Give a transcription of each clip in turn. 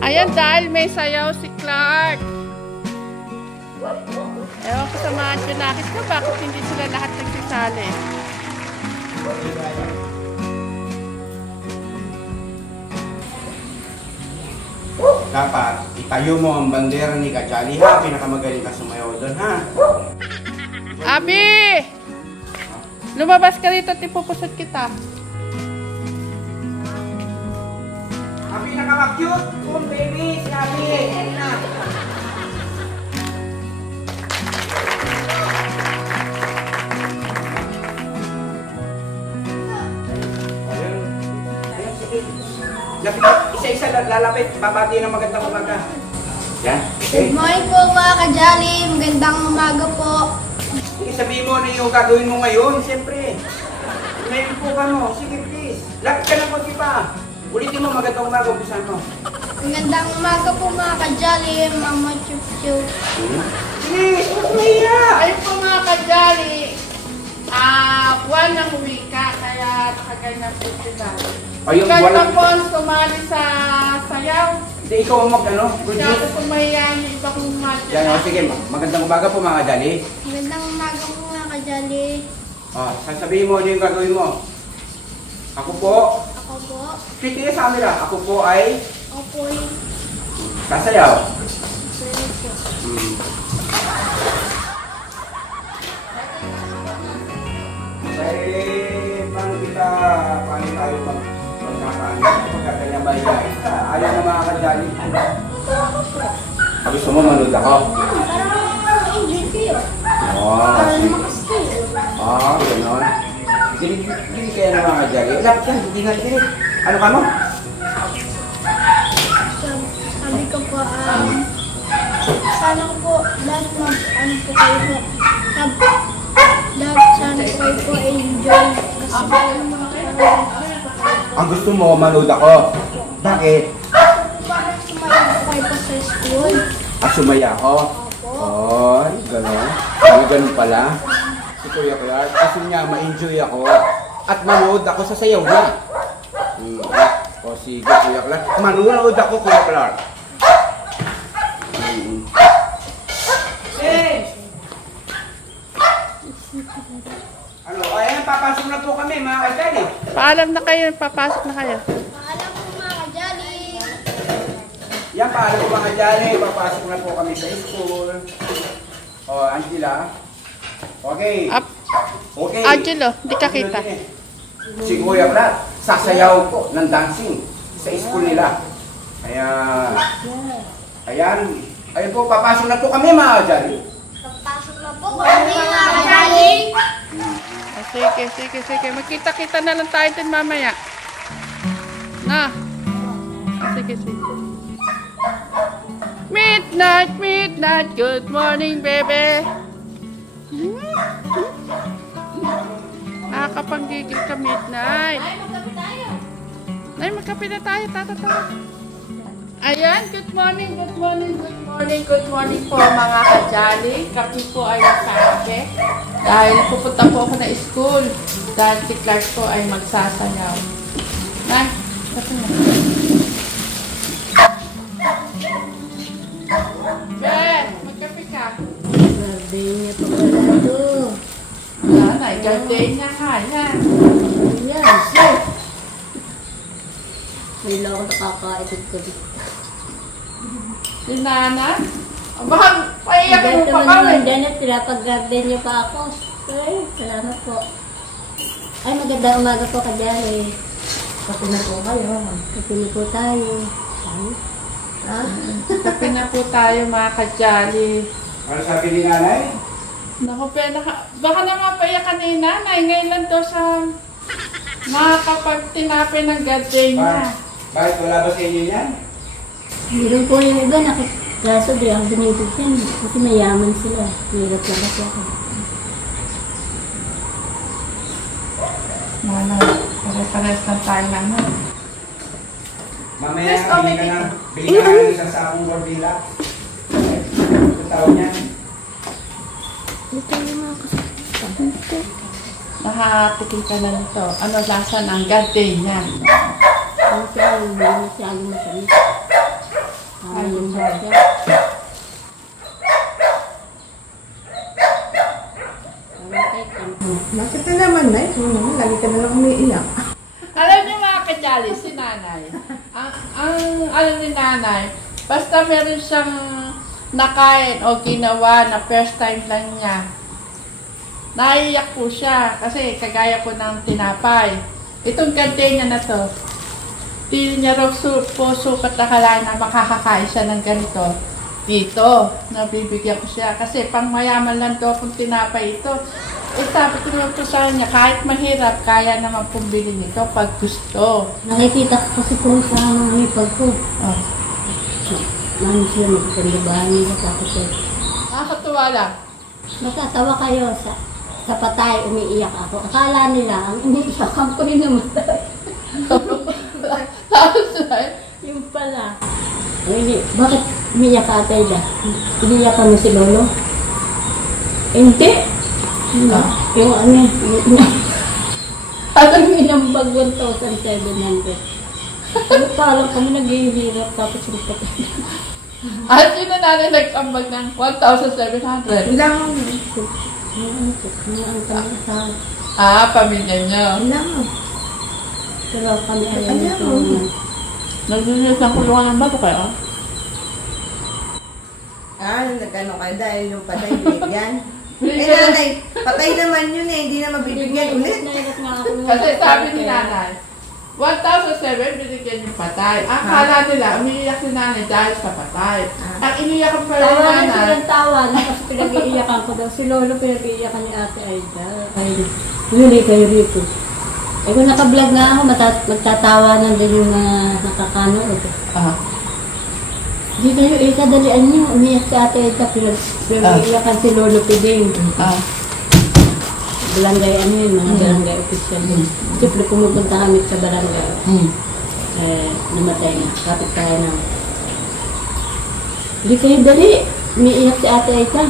Ayan, dahil may sayaw si Clark. Ewan ko sa mga Junakis ko, bakit hindi sila lahat nagsisali? Dapat itayo mo ang bandera ni Kajali ha, pinakamagaling ka sumayaw doon ha. Abi! Lumabas ka rito at ipupusot kita. Ang pinaka-cute kong baby, si Abi. Isa-isa lalapit, babati ng magandang umaga. Yan. Okay. Good morning po mga Kajali, magandang umaga po. Sige, sabihin mo ano yung gagawin mo ngayon, siyempre. Ngayon po ka mo, sige please. Lapit ka ng konti pa. Ulitin mo, magandang umaga, umpisan mo. Magandang umaga po mga Kajali, Mama Chup Chup. Sige, umiya! Ayun po mga Kajali, buwan ng wika, kaya nakaganyan po sila. Ayun, Ikaw buwan na ng- po ang sumali sa sayaw. Hindi, ikaw ang mag-ano. Good Kaya news. ako pumayan, iba kong Yan, o, sige, magandang umaga po mga Kajali. Magandang umaga po mga Kajali. Sasabihin mo ano yung gagawin mo. Ako po, Ako po, titingin sa camera, ako po ay ako po yung sasayaw. sayo po. Paano tayo magkakaano? Pagkakanya mahihain ka. Ayaw na mga Kajali. Gusto mo manood ako? Parang enjoy kayo. Parang Sige. lumakas kayo. Gano'n. Gili kaya na mga Kajali. Lapit yan, hindi nga gili. Ano ka mo? Sabi ko po, sana ko po, lahat ano po kayo po. Lahat sana po kayo po enjoy. Kasi Ang gusto mo, manood ako. Bakit? parang sumayon po kayo po sa school. Sumaya ako. Opo. Gano'n. Ganun pala. Si Kuya Clark, kasi nga ma-enjoy ako. At manood ako sa sayaw niya. O sige, Kuya Clark. Manood ako, Kuya Clark. Ano, ayan, papasok na po kami, mga Kajali. Paalam na kayo, papasok na kayo. Paalam po mga Kajali. Yan, paano po mga Kajali, papasok na po kami sa school. O, Angela. Okay. Up. Okay. Angelo, di ka kita. Si Kuya Clark, sasayaw po ng dancing sa school nila. Kaya, ayan po, papasok na po kami, mga Kajali. Papasok na po kami mga Kajali. Sige. Magkita-kita na lang tayo din mamaya. Na. Sige. Midnight, good morning, baby. Nakakapanggigil ka, midnight. Ay, magkape na tayo, tata. Ayan, good morning po mga Kajali. Kape po ay nakape. Dahil pupunta po ako na school. Dahil si Clark po ay magsasayaw. Nay, kape na. Be, magkape ka. Gardenia pa pala ito. Nanay, gardenia ka. Yan. Yan, sir. May lang ako nakakaitod ko dito. Si Nana? Baka paiyak mo pa kami. Janet, pinapag-gardenia pa ako. Ay, salamat po. Ay, magandang umaga po Kajali. Kape na po kayo. Kape na po tayo. Ha? Kape na po tayo mga Kajali. Ano sabi ni nanay? Naku, baka naman paiyak ka ni Nanay. Ngayon lang daw sa makakapagtinapi ng gardenia. Bakit wala ba sa inyo yan? Meron po yung iba kaso di ako binibig yan. Kasi mayaman sila. Mahirap lang kasi ako. Nanay, pare-pares lang tayo naman. Mamaya, Yes, bili ka ng isang sakong gordila. Ito tao niya. Ito yung mga kasama. Nakatikim ka na nito. Ano lasa ng gardenia? Ang siya, hindi masyadong matamis. Yung siya. Bakit na naman, Nay? Lagi ka na lang umiiyak. Alam niyo mga kajali, si nanay. Ang alam ni nanay, basta meron siyang nakain o ginawa na first time lang niya, naiiyak po siya kasi kagaya po ng tinapay. Itong gardenia na to, di niya raw po sukat akalain na makakakain siya ng ganito. Dito, nabibigyan ko siya kasi pang mayaman lang to kung tinapay ito. Sabi ko naman po sa kanya, kahit mahirap, kaya naman pong bilhin nito pag gusto. Nakikita ko kasi kung sa mga hipag ko. Oh. Mami sila magkandibahan nila tapos eh. Nakakatuwa lang. Matatawa kayo sa patay, umiiyak ako. Akala nila, ang umiiyakan ko rin naman. Tapos Yung pala. Hindi, bakit umiiyak ka atay da? Iniiyak mo si Lolo? Hindi. Yung ano, alam mo inambag 1,700. Ano parang kami naghihirap tapos yung patay. at yun na natin nag-ambag ng 1,700. Ilang. Pamilya nyo. Ilang. Pero kami ayaw nito. Naglinis ng kulungan ng bato kayo? Nagkano kayo dahil yung patay binigyan. Nanay, patay naman yun hindi na mabibigyan ulit. Kasi sabi ni nanay, 1,700 binigyan yung patay. Akala nila, umiiyak si nanay dahil sa patay. Ang iniiyakan pa rin ni Tawa na nanay. silang tawa na kasi pinag-iiyakan ko daw. Si Lolo pinag-iiyakan ni Ate Aida. Ay, huli kayo rito. Eh kung naka-vlog na ako, magtatawanan din yung nakakanood. Hindi kayo ikadalian niyo. Umiyak si Ate Aida. Pinag-iiyakan si Lolo Piding. Barangay ano yun, mga barangay official yun. Siyempre pumupunta kami sa barangay. Namatay na. Kapit tayo na. Hindi kayo dali. Umiiyak si Ate Aida.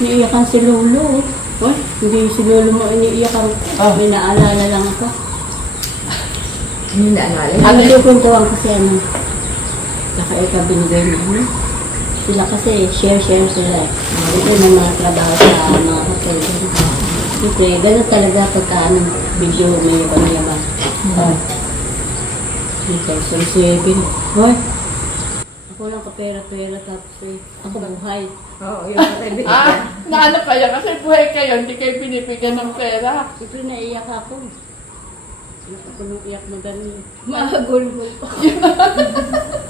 Umiiyakan si Lolo. Hindi si Lolo mo iniiyakan ko. May naalala lang ako. Hindi naalala. Ang nagkukuntuan kasi ano. Naka-ika binigay mo. Sila kasi share sila. Ito ng mga trabaho sa mga hotel. Siyempre, gano'n talaga pagka anong video may yaman-yaman. Dito, so 7. Hoy! Ako lang kapera-pera tapos ako buhay. Oo, yung patay binigyan. Naano kaya? Kasi buhay kayo, hindi kayo binibigyan ng pera. Siyempre, naiyak ako. Ako nung iyak na gano'n. Mahagulgol pa.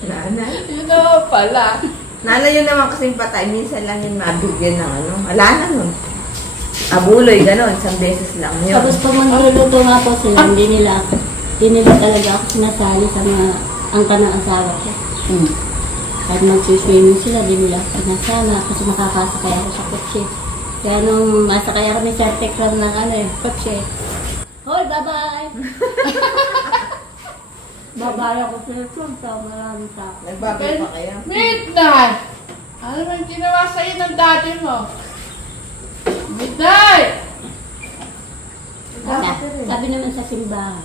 Nanay. Yun na pala. Nanay yun naman kasing patay. Minsan lang yun mabigyan ng ano. Wala na nun. Abuloy, gano'n. Isang beses lang yun. Tapos pag magluluto nga po sila, hindi nila talaga ako sinasali sa mga angka ng asawa ko. Kahit magsiswimming sila, di nila ako sinasama kasi makakasakay ako sa kotse. Kaya nung masakay ako ni Sir Tekram ng kotse, hoy, bye-bye! Bye-bye ako sa maraming tao. Nagbabay pa kayo? Midnight! Ano man ginawa sa'yo ng daddy mo? Midnight! Sabi naman sa simbahan,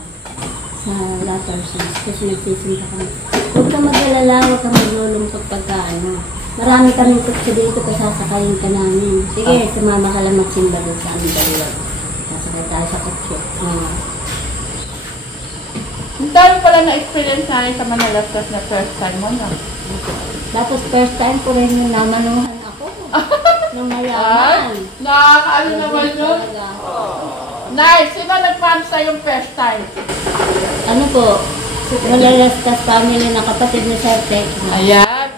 sa latter sins, kasi nagsisimba kami. Huwag kang mag-alala, huwag kang maglulungkot pagkaano. Marami kaming kutsa dito, pasasakayin ka namin. Sige, sumama ka lang magsimba doon sa aming dalawa. Sasakay tayo sa kutsa. Ang dami pala na-experience namin sa Manalastas na first time mo, no? Tapos first time ko rin yung namanuhan ako. Nung mayaman. Nakakaano naman yun? Nice! Sino nagmano sa yung first time? Ano po? Manalastas family na kapatid ni Sir Tek. Ayan.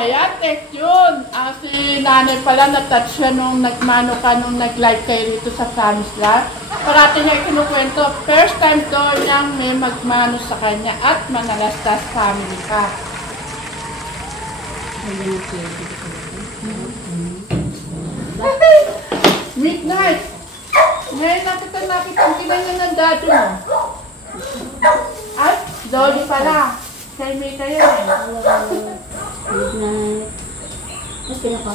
Ayan, text yun. Si nanay pala, na-touch siya nung nagmano ka, nung nag-live kayo dito sa Stanislas. Parati niya ikinukwento, first time daw niyang may magmano sa kanya at Manalastas family ka. Midnight! Ngayon nakita ang kinanya ng dati mo. At Dolly pala. Kay May kayo eh. Midnight. Tapos pinaka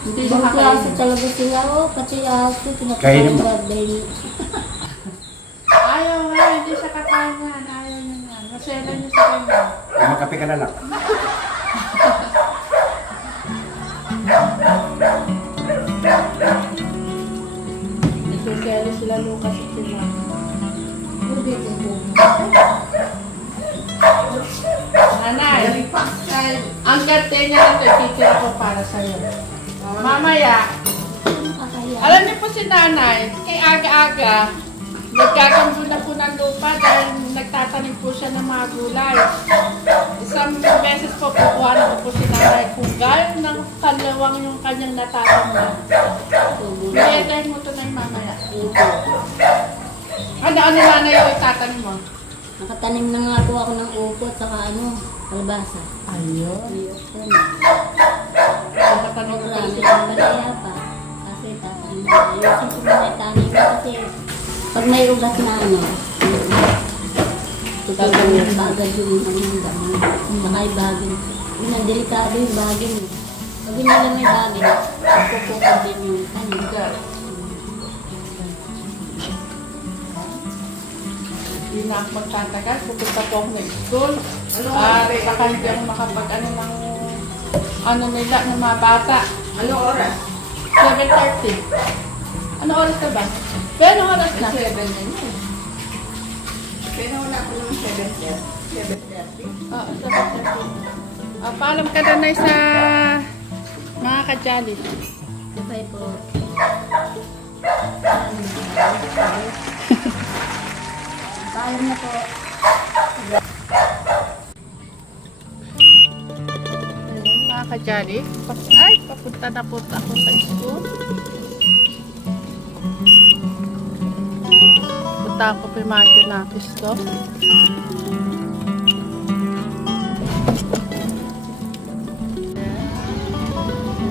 Hindi Ibang klase nakakain. talaga sila, oh. Pati aso, Kainin pinapakain mo. birthday niya. Ayaw nga, hindi siya kakain yan. Ayaw niya yan. Masela niya sa kanya. Magkape ka na lang. Nagkukeli sila Lucas at sila. Nanay, ang gante niya na ito, ititira ko para sa'yo. Mamaya, Nakakaya. alam niyo po si nanay, kay aga-aga, nagkakambo na po ng lupa dahil nagtatanim po siya ng mga gulay. Isang beses po, kukuha na po si nanay kugal ng kalawang yung kanyang natatanim. Mayatayin mo ito na yung mamaya. Ano nanay yung itatanim mo? Nakatanim na nga po ako ng upo at saka kalabasa. Ayun. Ayun. Nakatanim mo Marami siya. ng balaya pa. Kasi tatanim na. Ayusin ko muna yung tanim ko kasi pag may ugat na tutulong bagay yung damo. Saka yung bagay. Yun ang delikado yung bagay. Pag nila may bagay, pupukod din yung tanim. Hindi na ako magtatagal. Pupunta po ako ng school. At baka hindi ako makapag-ano ng nila, ng mga bata. Anong oras? 7:30. Ano oras na ba? Pero anong oras na? 7 na yun. Pero wala ko naman 7:30. Oo, 7:30. Paalam ka na na sa mga kajali. Sabay po. Paalam na po. Ayun, mga kajali. Ay, papunta na po ako sa school. Punta ako pa yung mga junakis ko.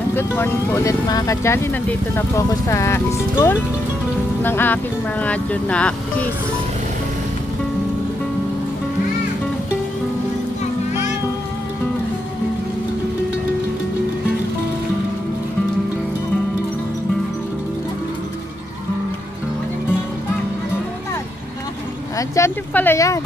Good morning po ulit mga kajali. Nandito na po ako sa school ng aking mga junakis. Dyan din pala yan.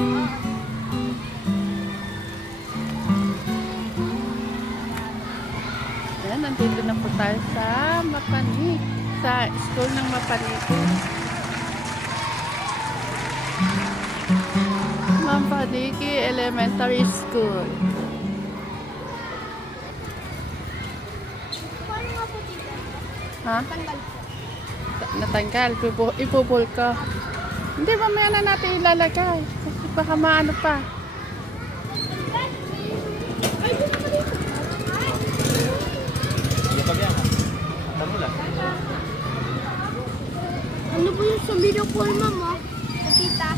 Ayan, nandito na po tayo sa Mapani. Sa school ng Mapani. Mapaniki Elementary School. Ha? Natanggal. Ipupul ko. Hindi, mamaya na natin ilalagay. Kasi baka maano pa. Ano po yung sa video call, mama? Nakita.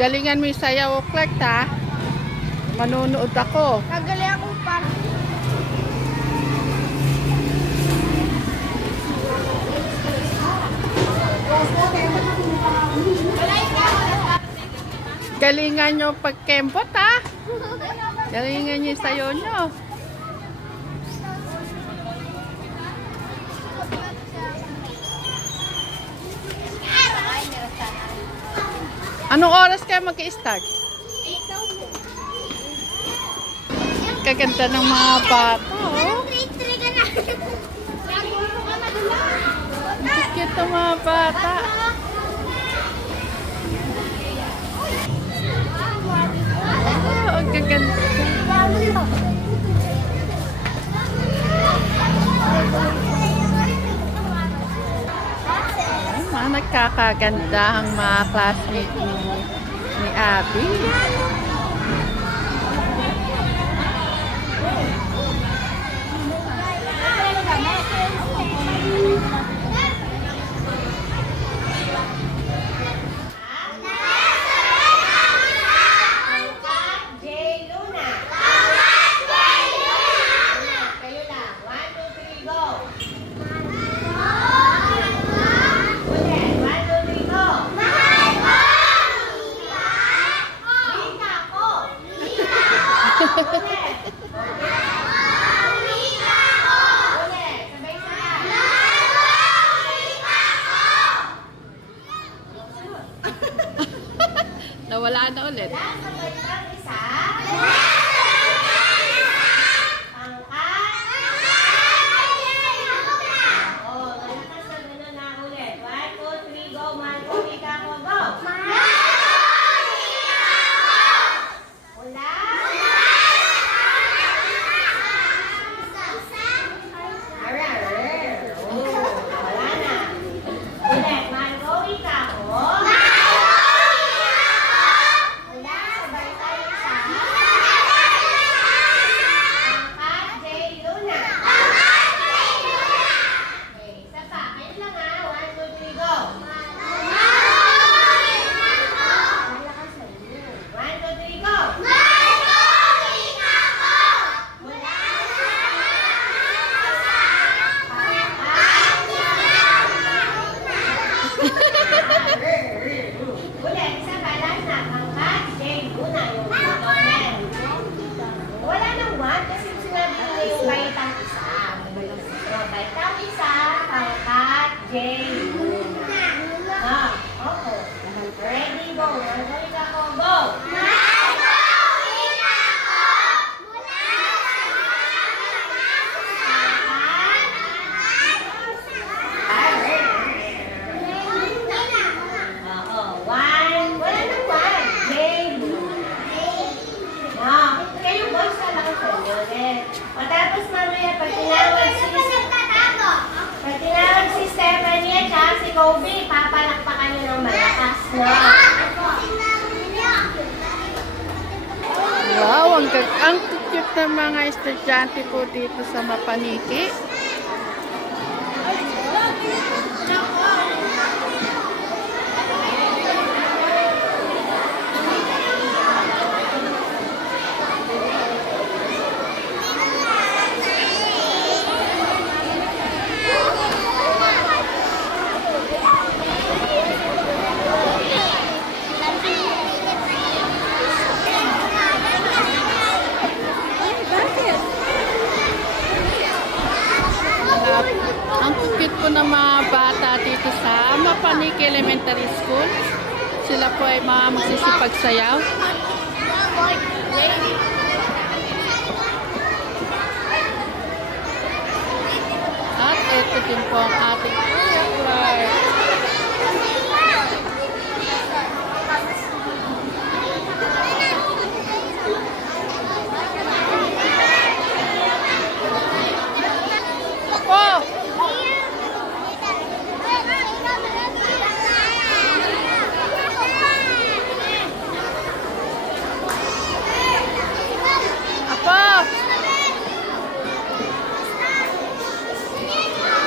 Galingan mo yung sayaw, Clark, ha? Manunood ako. Kagaling ako pa. Galingan nyo pagkempot, ha? Galingan nyo yung sayaw nyo. Anong oras kayo mag-i-start? Kaganda ng mga bata, oh. Cute ng mga bata. Oh, ang gaganda. Mga nagkakaganda ang mga classmate ni Abby. Nawala na ulit. Matapos mamaya, pag tinawag si Stephanie at si Kobe, papalakpakan nyo ng malakas, no? Wow, ang cute ng mga estudyante po dito sa Mapaniki. Ang cute po ng mga bata dito sa Mapaniki Elementary School. Sila po ay mga magsisipagsayaw. At ito din po ang ating choreographer.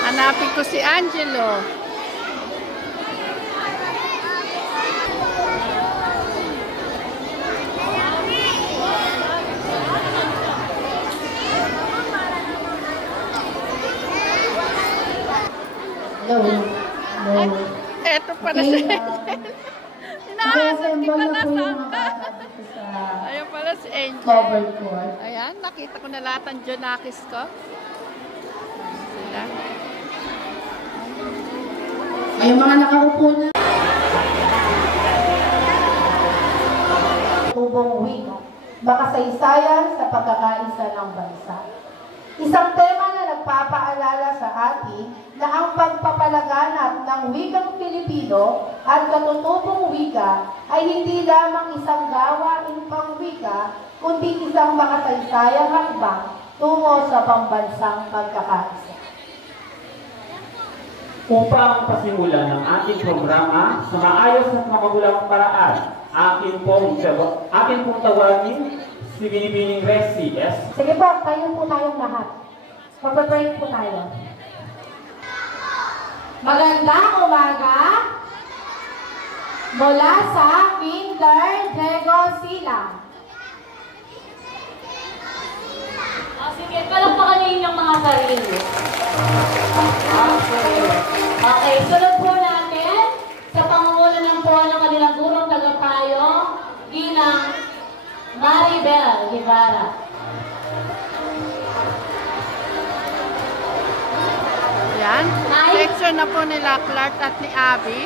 Hanapin ko si Angelo. Eto pala si Angel. Inaasap kita na sangka. Ayun pala si Angel. Ayan, nakita ko na lahat ang Jonakis ko. Sila. Ay, mga nakaupo na. Tubong wika, makasaysayan sa pagkakaisa ng bansa. Isang tema na nagpapaalala sa atin na ang pagpapalaganap ng wikang Pilipino at katutubong wika ay hindi lamang isang gawaing pangwika, kundi isang makasaysayang hakbang tungo sa pambansang pagkakaisa. Upang pasimulan ng ating programa sa maayos at makagulang paraan, akin pong tawagin si Binibining Resi. Yes? Sige po, kayo po tayong lahat. Magpa-break po tayo. Magandang umaga mula sa Kinder Diego Silang. Sige, palakpakan niyo yung mga sarili. Okay, sunod po natin sa pangunguna ng po ng kanilang gurong tagapayo, Ginang Maribel Guevara. Yan. Section na po nila Clark at ni Abby.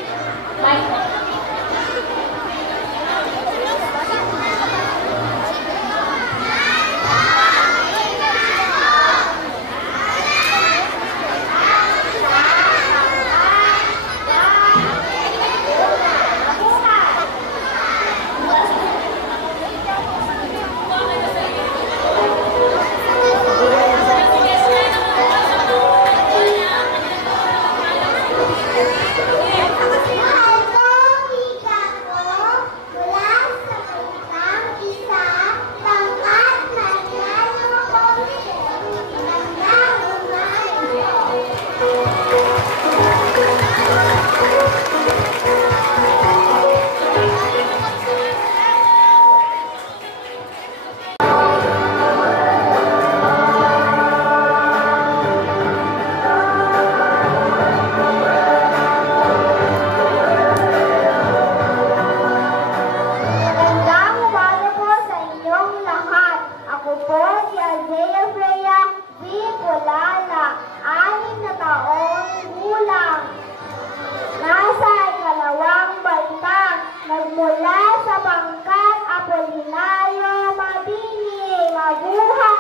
Nagmula sa pangkat Apolinario Mabini, mabuhay!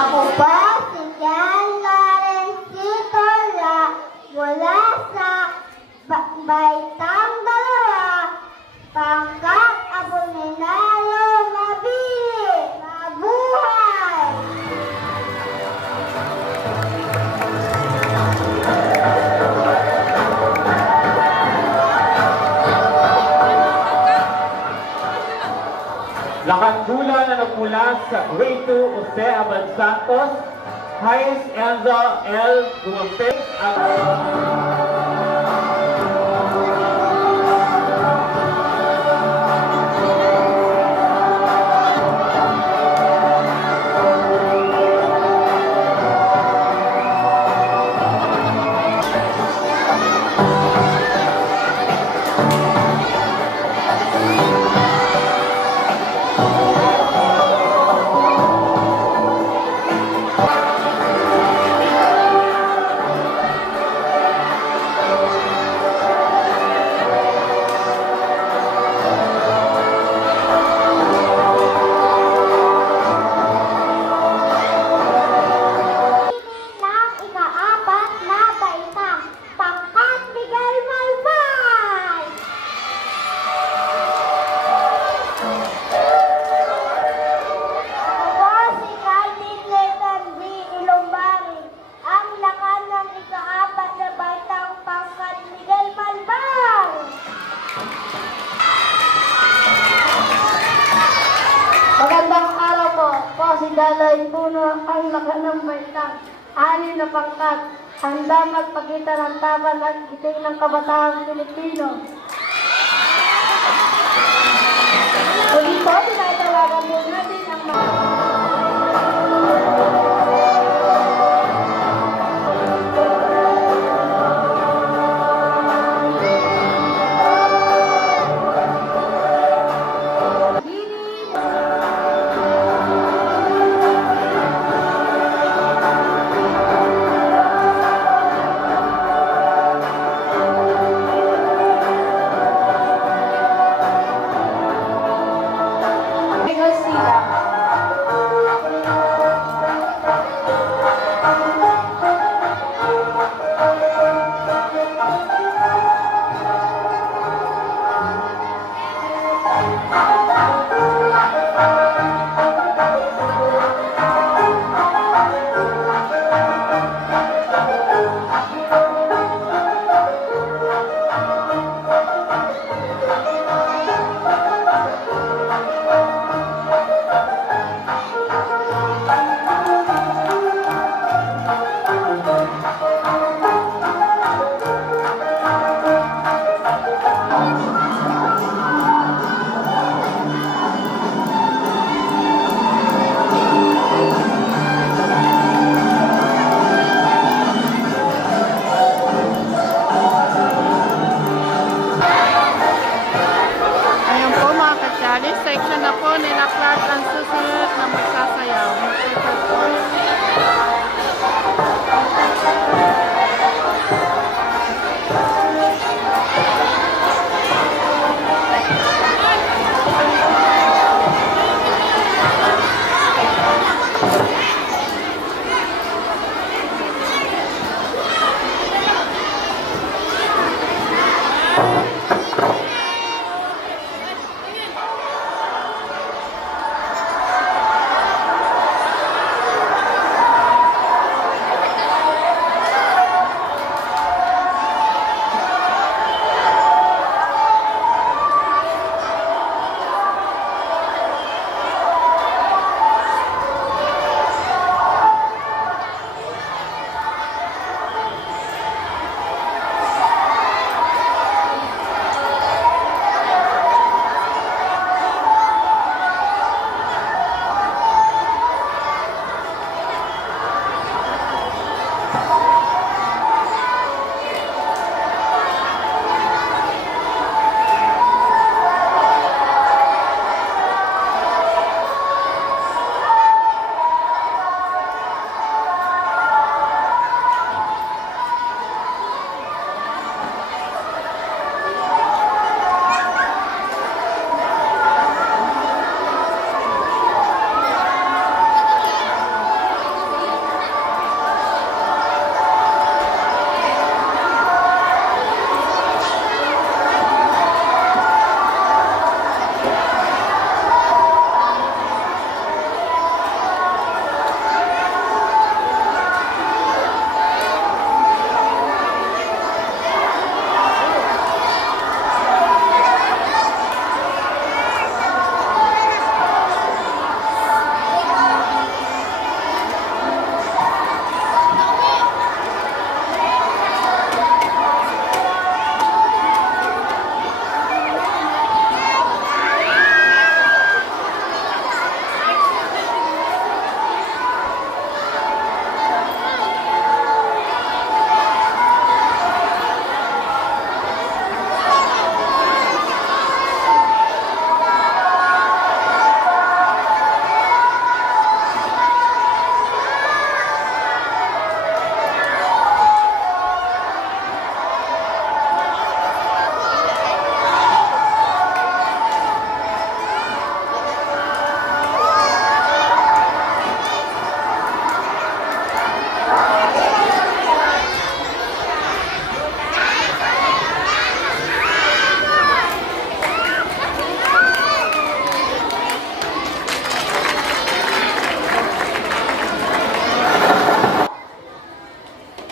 Ako pa si Jan Lorencito La mula sa Baitang Dalawa, pangkat Apolinario Mabini, mabuhay! Lakandula na nagmula sa Grade 2 Jose Abad Santos, Hayes Enzo L. Dumontes at Dalay puno ang lakanang baitang, ani na pangkat, handa magpakita ng taban at giting ng kabataang Pilipino. Uli po, tinatawagan po natin ang mga...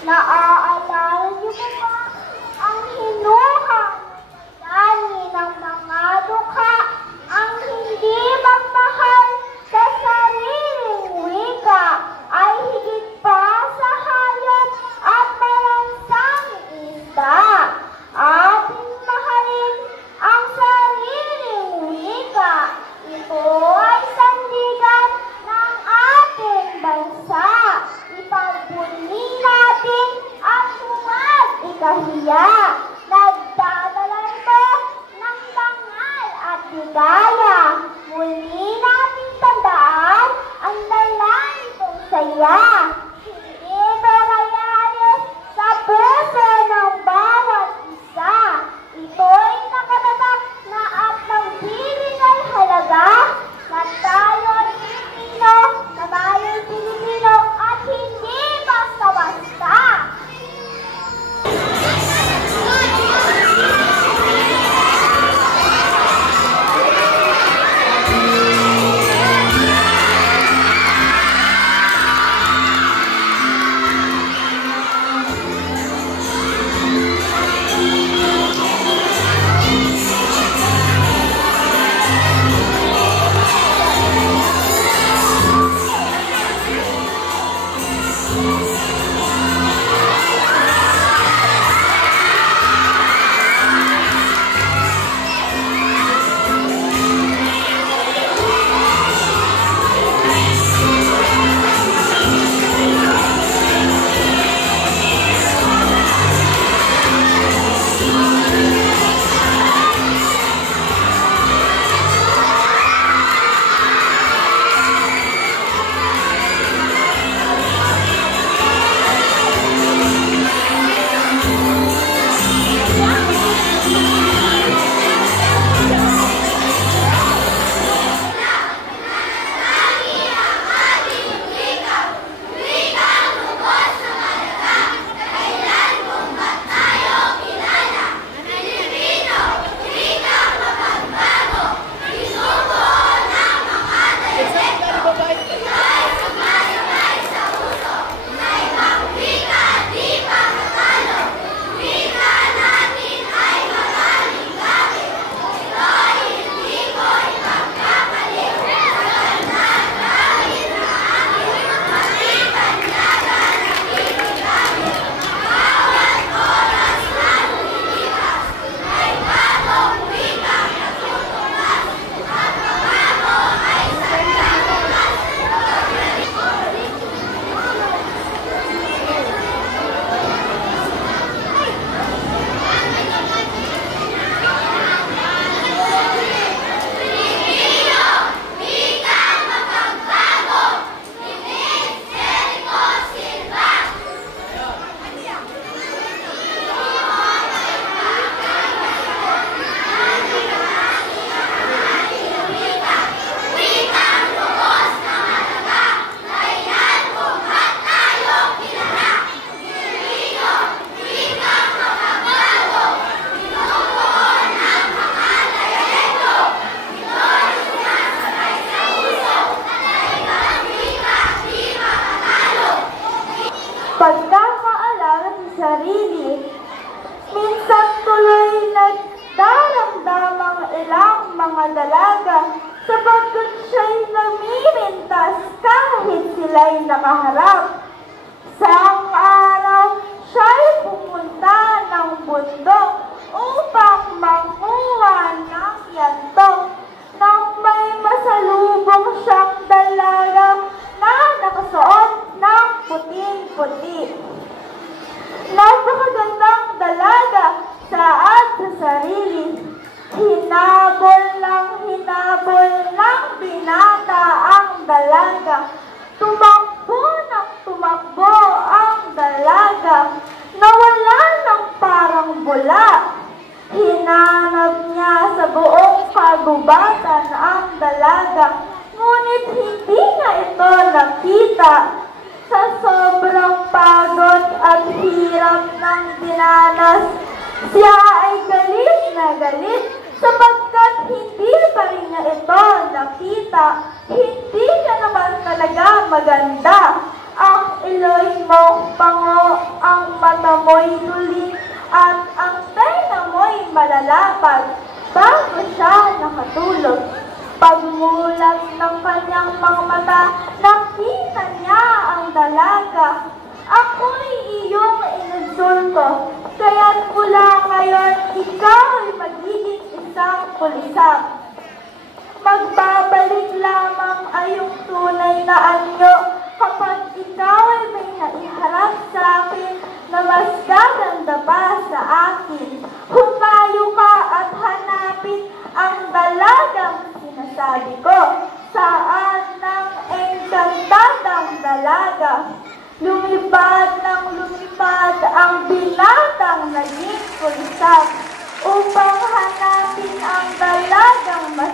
naaalala niyo ba ang hinuhang dani ng mga dukha, ang hindi magmahal sa sariling wika ay higit pa sa hayop at malansang isda. Ating mahalin ang sariling wika. Ito ay sandigan ng ating bansa. Ipagbuli natin ang bungad ikahiya. Nagdadala ito ng bangal at ligaya. Muli natin tandaan ang dala nitong saya. Hindi marayales sa puso ng bawat isa. Ito'y nakatatak na at nagbibigay halaga na tayo'y Pilipino, na tayo'y Pilipino at hindi basta-basta. Pagkakaalala sa sarili, minsan tuloy nagdaramdamang ilang mga dalaga sapagkat siya'y namimintas kahit sila'y nakaharap. Sang araw, siya'y pumunta ng bundok upang manguha ng yantong nang may masalubong siyang dalaga na nakasuot ng puting-puti. Napakagandang dalaga saad sa sarili. Hinabol ng binata ang dalaga. Tumakbo ng tumakbo ang dalaga. Nawala ng parang bula. Hinanap niya sa buong kagubatan ang dalaga. Ngunit hindi niya ito nakita. Sa sobrang pagod at hirap ng dinanas, siya ay galit na galit sapagkat hindi pa rin niya ito nakita. Hindi niya naman talaga maganda. Ang iloy mo pango, mata mo'y tuling at ang tenga mo'y malalapad bago siya nakatulog. Pagmulat ng kanyang mga mata, nakita niya ang dalaga. Ako'y iyong insulto, kaya't mula ngayon ikaw ay magiging isang pulisang. Magbabalik lamang ay yung tunay na anyo kapag ikaw ay may naiharap sa akin na mas gaganda pa sa akin. Humayo ka at hanapin ang dalagang sinasabi ko. Saan ng engkantadang dalaga? Lumipad ng lumipad ang binatang naging pulisang upang hanapin ang dalagang mas